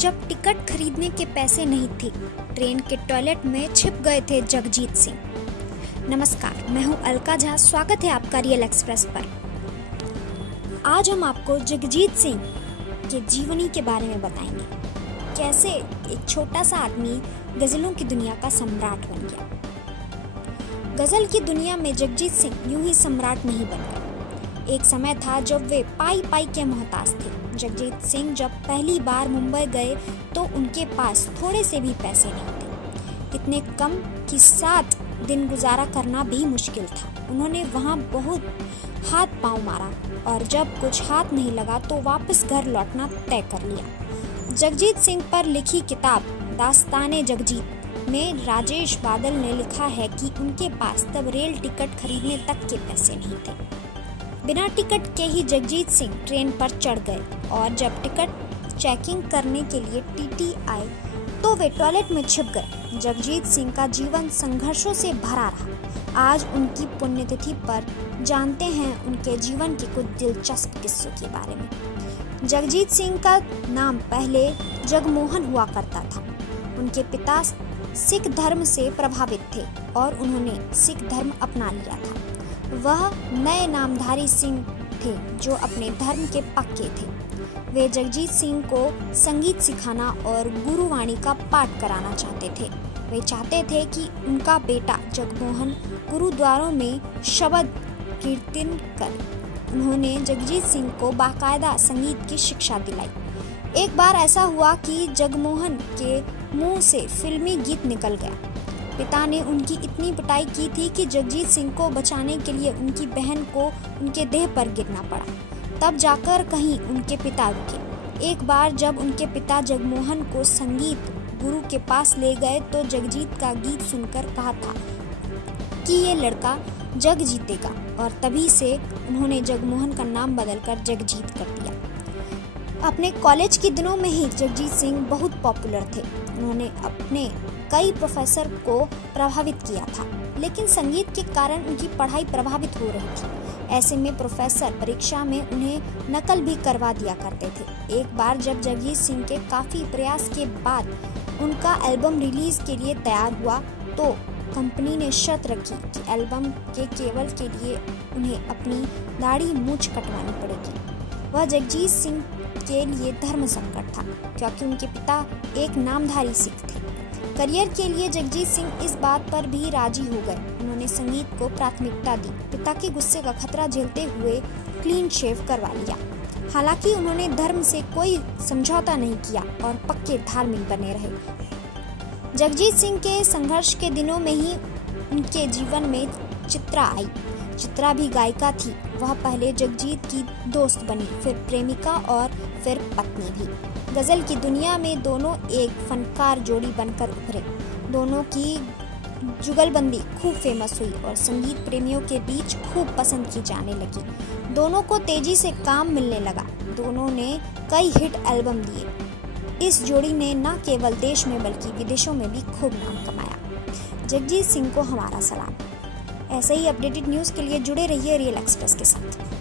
जब टिकट खरीदने के पैसे नहीं थे, ट्रेन के टॉयलेट में छिप गए थे जगजीत सिंह। नमस्कार, मैं हूं अलका झा। स्वागत है आपका रियल एक्सप्रेस पर। आज हम आपको जगजीत सिंह के जीवनी के बारे में बताएंगे, कैसे एक छोटा सा आदमी गजलों की दुनिया का सम्राट बन गया। गजल की दुनिया में जगजीत सिंह यूं ही सम्राट नहीं बन गए। एक समय था जब वे पाई पाई के मोहताज थे। जगजीत सिंह जब पहली बार मुंबई गए तो उनके पास थोड़े से भी पैसे नहीं थे, इतने कम कि 7 दिन गुजारा करना भी मुश्किल था। उन्होंने वहां बहुत हाथ पांव मारा और जब कुछ हाथ नहीं लगा तो वापस घर लौटना तय कर लिया। जगजीत सिंह पर लिखी किताब दास्ताने जगजीत में राजेश बादल ने लिखा है कि उनके पास तब रेल टिकट खरीदने तक के पैसे नहीं थे। बिना टिकट के ही जगजीत सिंह ट्रेन पर चढ़ गए और जब टिकट चेकिंग करने के लिए टीटी आए तो वे टॉयलेट में छिप गए। जगजीत सिंह का जीवन संघर्षों से भरा रहा। आज उनकी पुण्यतिथि पर जानते हैं उनके जीवन के कुछ दिलचस्प किस्सों के बारे में। जगजीत सिंह का नाम पहले जगमोहन हुआ करता था। उनके पिता सिख धर्म से प्रभावित थे और उन्होंने सिख धर्म अपना लिया था। वह नए नामधारी सिंह थे जो अपने धर्म के पक्के थे। वे जगजीत सिंह को संगीत सिखाना और गुरुवाणी का पाठ कराना चाहते थे। वे चाहते थे कि उनका बेटा जगमोहन गुरुद्वारों में शब्द कीर्तन करे। उन्होंने जगजीत सिंह को बाकायदा संगीत की शिक्षा दिलाई। एक बार ऐसा हुआ कि जगमोहन के मुंह से फिल्मी गीत निकल गया। पिता ने उनकी इतनी पिटाई की थी कि जगजीत सिंह को बचाने के लिए उनकी बहन को उनके देह पर गिरना पड़ा। तब जाकर कहीं उनके पिता रुके। एक बार जब उनके पिता जगमोहन को संगीत गुरु के पास ले गए तो जगजीत का गीत सुनकर कहा था कि ये लड़का जग जीतेगा, और तभी से उन्होंने जगमोहन का नाम बदलकर जगजीत कर दिया। अपने कॉलेज के दिनों में ही जगजीत सिंह बहुत पॉपुलर थे। उन्होंने अपने कई प्रोफेसर को प्रभावित किया था, लेकिन संगीत के कारण उनकी पढ़ाई प्रभावित हो रही थी। ऐसे में प्रोफेसर परीक्षा में उन्हें नकल भी करवा दिया करते थे। एक बार जब जगजीत सिंह के काफी प्रयास के बाद उनका एल्बम रिलीज के लिए तैयार हुआ तो कंपनी ने शर्त रखी कि एल्बम के केवल के लिए उन्हें अपनी दाढ़ी मूंछ कटवानी पड़ेगी। वह जगजीत सिंह के लिए धर्म संकट था, क्योंकि उनके पिता एक नामधारी सिख थे। करियर के लिए जगजीत सिंह इस बात पर भी राजी हो गए। उन्होंने संगीत को प्राथमिकता दी। पिता के गुस्से का खतरा झेलते हुए क्लीन शेव करवा लिया। हालांकि उन्होंने धर्म से कोई समझौता नहीं किया और पक्के धार्मिक बने रहे। जगजीत सिंह के संघर्ष के दिनों में ही उनके जीवन में चित्रा आई। चित्रा भी गायिका थी। वह पहले जगजीत की दोस्त बनी, फिर प्रेमिका और फिर पत्नी भी। गजल की दुनिया में दोनों एक फनकार जोड़ी बनकर उभरे। दोनों की जुगलबंदी खूब फेमस हुई और संगीत प्रेमियों के बीच खूब पसंद की जाने लगी। दोनों को तेजी से काम मिलने लगा। दोनों ने कई हिट एल्बम दिए। इस जोड़ी ने न केवल देश में बल्कि विदेशों में भी खूब नाम कमाया। जगजीत सिंह को हमारा सलाम। ऐसे ही अपडेटेड न्यूज़ के लिए जुड़े रहिए रियल एक्सप्रेस के साथ।